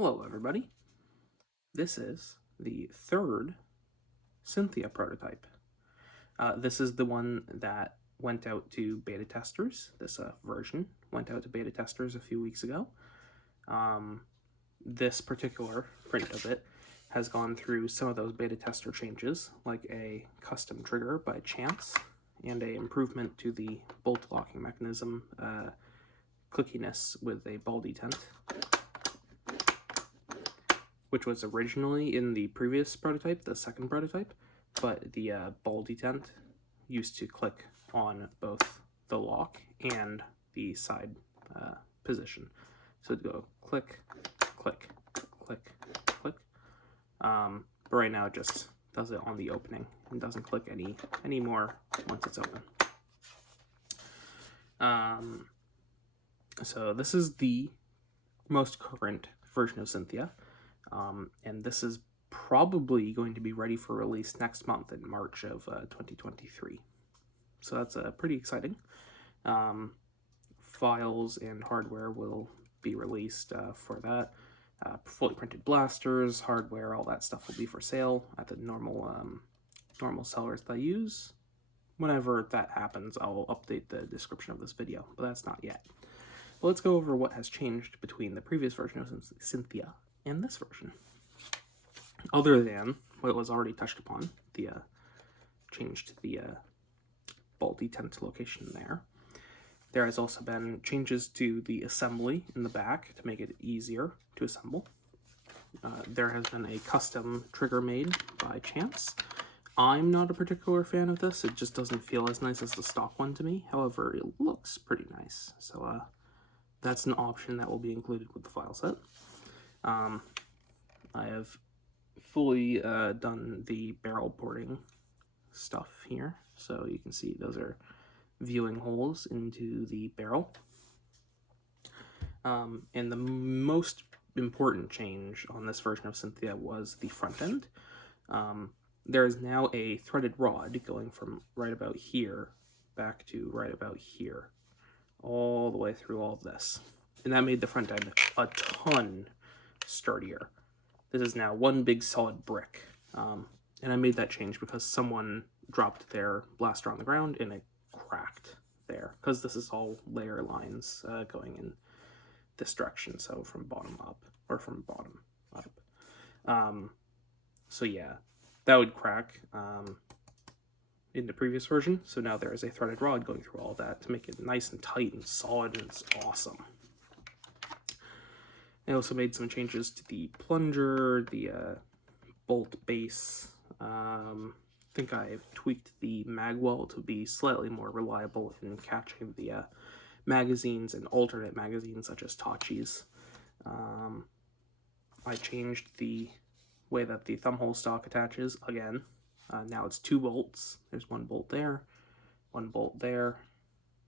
Hello everybody, this is the third Cynthia prototype. This is the one that went out to beta testers. This version went out to beta testers a few weeks ago. This particular print of it has gone through some of those beta tester changes, like a custom trigger by chance, and a improvement to the bolt locking mechanism, clickiness with a ball detent, which was originally in the previous prototype, the second prototype, but the ball detent used to click on both the lock and the side position. So it'd go click, click, click, click. But right now it just does it on the opening and doesn't click anymore once it's open. So this is the most current version of Cynthia. And this is probably going to be ready for release next month in March of 2023. So that's pretty exciting. Files and hardware will be released for that. Fully printed blasters, hardware, all that stuff will be for sale at the normal sellers that I use. Whenever that happens, I'll update the description of this video, but that's not yet. Well, let's go over what has changed between the previous version of Cynthia and this version. Other than what was already touched upon, the change to the ball detent location there. There has also been changes to the assembly in the back to make it easier to assemble. There has been a custom trigger made by chance. I'm not a particular fan of this. It just doesn't feel as nice as the stock one to me. However, it looks pretty nice. So that's an option that will be included with the file set. I have fully done the barrel porting stuff here. So you can see those are viewing holes into the barrel. And the most important change on this version of Cynthia was the front end. There is now a threaded rod going from right about here back to right about here, all the way through all of this. And that made the front end a ton sturdier. This is now one big solid brick. And I made that change because someone dropped their blaster on the ground and it cracked there, because this is all layer lines going in this direction, so from bottom up, or from bottom up. So yeah, that would crack in the previous version, so now there is a threaded rod going through all that to make it nice and tight and solid, and it's awesome. I also made some changes to the plunger, the bolt base. I think I've tweaked the magwell to be slightly more reliable in catching the magazines and alternate magazines such as Tachi's. I changed the way that the thumbhole stock attaches again. Now it's 2 bolts. There's 1 bolt there, 1 bolt there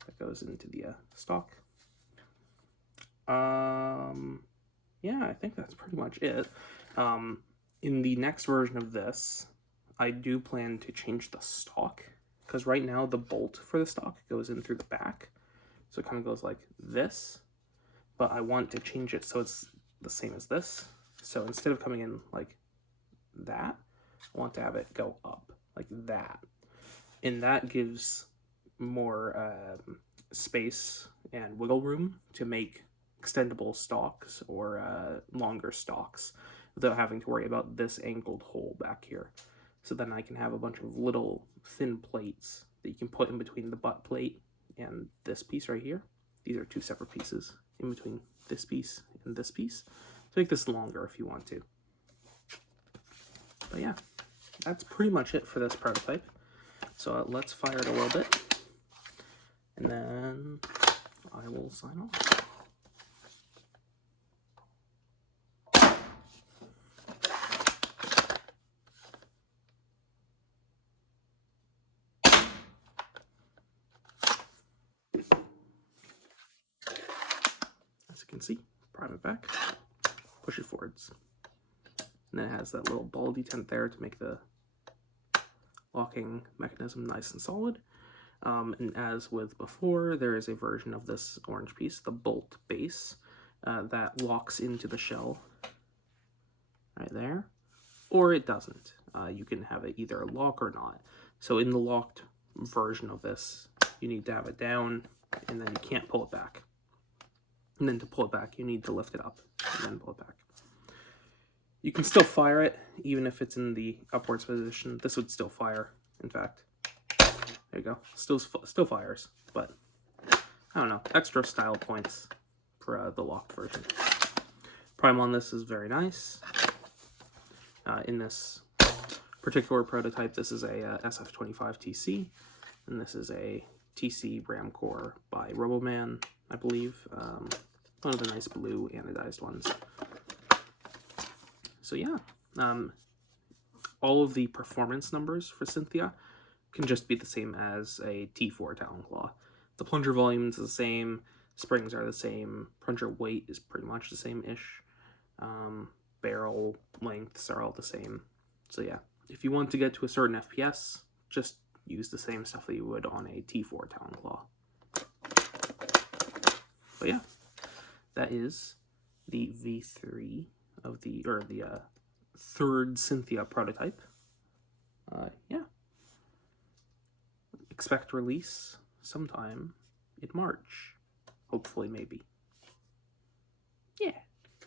that goes into the stock. Yeah, I think that's pretty much it. In the next version of this, I do plan to change the stock, because right now the bolt for the stock goes in through the back, so it kind of goes like this, but I want to change it so it's the same as this. So instead of coming in like that, I want to have it go up like that, and that gives more space and wiggle room to make extendable stalks or longer stalks without having to worry about this angled hole back here. So then I can have a bunch of little thin plates that you can put in between the butt plate and this piece right here. These are 2 separate pieces in between this piece and this piece to make this longer if you want to. But yeah, that's pretty much it for this prototype. So let's fire it a little bit, and then I will sign off. As you can see, prime it back, push it forwards. And then it has that little ball detent there to make the locking mechanism nice and solid. And as with before, there is a version of this orange piece, the bolt base, that locks into the shell right there, or it doesn't. You can have it either lock or not. So in the locked version of this, you need to have it down, and then you can't pull it back. And then to pull it back, you need to lift it up, and then pull it back. You can still fire it, even if it's in the upwards position. This would still fire, in fact. There you go. Still fires, but I don't know. Extra style points for the locked version. Primal on this is very nice. In this particular prototype, this is a SF25 TC, and this is a TC Ram Core by Roboman, I believe. One of the nice blue anodized ones. So yeah, all of the performance numbers for Cynthia can just be the same as a T4 Talon Claw. The plunger volume is the same, springs are the same, plunger weight is pretty much the same-ish, barrel lengths are all the same. So yeah, if you want to get to a certain FPS, just use the same stuff that you would on a T4 Talon Claw. But yeah, that is the V3 of the third Cynthia prototype. Yeah. Expect release sometime in March. Hopefully, maybe. Yeah.